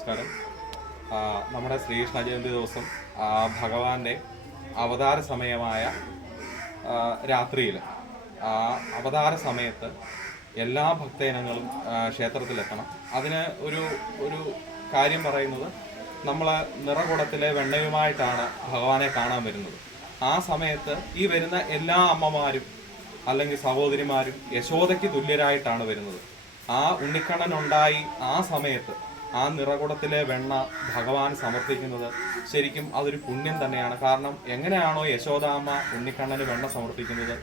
നമസ്കാരം. നമ്മുടെ ശ്രീകൃഷ്ണ ജയന്തി ദിവസം ഭഗവാന്റെ അവതാര സമയമായ രാത്രിയിൽ അവതാര സമയത്ത് എല്ലാ ഭക്തജനങ്ങളും ക്ഷേത്രത്തിലെത്തണം. അതിന് ഒരു ഒരു കാര്യം പറയുന്നത്, നമ്മൾ നിറകുടത്തിലെ വെണ്ണയുമായിട്ടാണ് ഭഗവാനെ കാണാൻ വരുന്നത്. ആ സമയത്ത് ഈ വരുന്ന എല്ലാ അമ്മമാരും അല്ലെങ്കിൽ സഹോദരിമാരും യശോദയ്ക്ക് തുല്യരായിട്ടാണ് വരുന്നത്. ആ ഉണ്ണിക്കണ്ണനുണ്ടായി ആ സമയത്ത് ആ നിറകുടത്തിലെ വെണ്ണ ഭഗവാൻ സമർപ്പിക്കുന്നത് ശരിക്കും അതൊരു പുണ്യം തന്നെയാണ്. കാരണം എങ്ങനെയാണോ യശോദാമ്മ ഉണ്ണിക്കണ്ണന് വെണ്ണ സമർപ്പിക്കുന്നത്,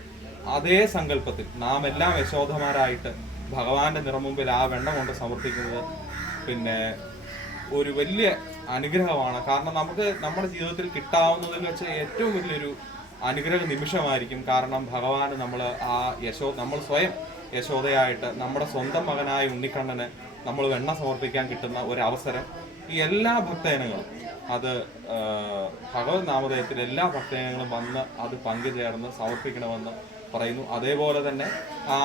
അതേ സങ്കല്പത്തിൽ നാം എല്ലാം യശോദമാരായിട്ട് ഭഗവാന്റെ നിറമുമ്പിൽ ആ വെണ്ണ കൊണ്ട് സമർപ്പിക്കുന്നത് പിന്നെ ഒരു വലിയ അനുഗ്രഹമാണ്. കാരണം നമുക്ക് നമ്മുടെ ജീവിതത്തിൽ കിട്ടാവുന്നതിൽ വെച്ച് ഏറ്റവും വലിയൊരു അനുഗ്രഹ നിമിഷമായിരിക്കും. കാരണം ഭഗവാന് നമ്മൾ സ്വയം യശോദയായിട്ട് നമ്മുടെ സ്വന്തം മകനായ ഉണ്ണിക്കണ്ണന് നമ്മൾ വെണ്ണ സമർപ്പിക്കാൻ കിട്ടുന്ന ഒരു അവസരം ഈ എല്ലാ ഭക്തജനങ്ങളും, അത് ഭഗവത് നാമധേയത്തിൽ എല്ലാ ഭക്തജനങ്ങളും വന്ന് അത് പങ്കുചേർന്ന് സമർപ്പിക്കണമെന്ന് പറയുന്നു. അതേപോലെ തന്നെ ആ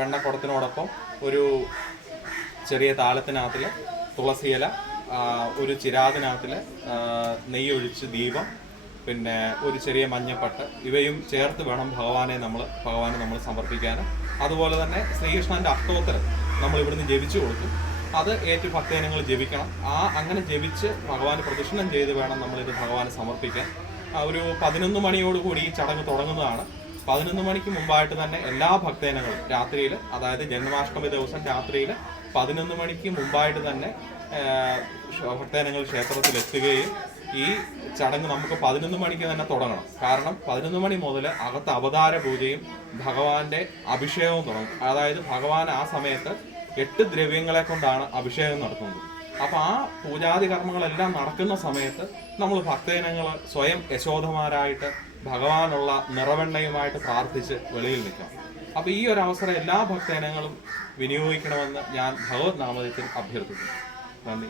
വെണ്ണക്കുടത്തിനോടൊപ്പം ഒരു ചെറിയ താലത്തിനകത്തിൽ തുളസിയില, ഒരു ചിരാതിനകത്തിൽ നെയ്യൊഴിച്ച് ദീപം, പിന്നെ ഒരു ചെറിയ മഞ്ഞപ്പട്ട്, ഇവയും ചേർത്ത് വേണം ഭഗവാന് നമ്മൾ സമർപ്പിക്കാൻ. അതുപോലെ തന്നെ ശ്രീകൃഷ്ണന്റെ അഷ്ടോത്തരം നമ്മൾ ഇവിടുന്ന് ജപിച്ചു കൊടുക്കും. അത് ഭക്തജനങ്ങൾ ജപിക്കണം. അങ്ങനെ ജപിച്ച് ഭഗവാന് പ്രദക്ഷിണം ചെയ്ത് വേണം നമ്മളിത് ഭഗവാന് സമർപ്പിക്കാൻ. ഒരു 11 മണിയോടുകൂടി ഈ ചടങ്ങ് തുടങ്ങുന്നതാണ്. 11 മണിക്ക് മുമ്പായിട്ട് തന്നെ എല്ലാ ഭക്തജനങ്ങളും രാത്രിയിൽ, അതായത് ജന്മാഷ്ടമി ദിവസം രാത്രിയിൽ 11 മണിക്ക് മുമ്പായിട്ട് തന്നെ ഭക്തജനങ്ങൾ ക്ഷേത്രത്തിൽ എത്തുകയും ഈ ചടങ്ങ് നമുക്ക് 11 മണിക്ക് തന്നെ തുടങ്ങണം. കാരണം 11 മണി മുതൽ അകത്ത് അവതാര പൂജയും ഭഗവാന്റെ അഭിഷേകവും തുടങ്ങും. അതായത് ഭഗവാൻ ആ സമയത്ത് 8 ദ്രവ്യങ്ങളെ കൊണ്ടാണ് അഭിഷേകം നടത്തുന്നത്. അപ്പൊ ആ പൂജാതി കർമ്മങ്ങളെല്ലാം നടക്കുന്ന സമയത്ത് നമ്മൾ ഭക്തജനങ്ങൾ സ്വയം യശോദമാരായിട്ട് ഭഗവാനുള്ള നിറവെണ്ണയുമായിട്ട് പ്രാർത്ഥിച്ച് വെളിയിൽ നിൽക്കണം. അപ്പൊ ഈ ഒരു അവസരം എല്ലാ ഭക്തജനങ്ങളും വിനിയോഗിക്കണമെന്ന് ഞാൻ ഭഗവത് നാമത്തിൽ അഭ്യർത്ഥിക്കുന്നു. നന്ദി.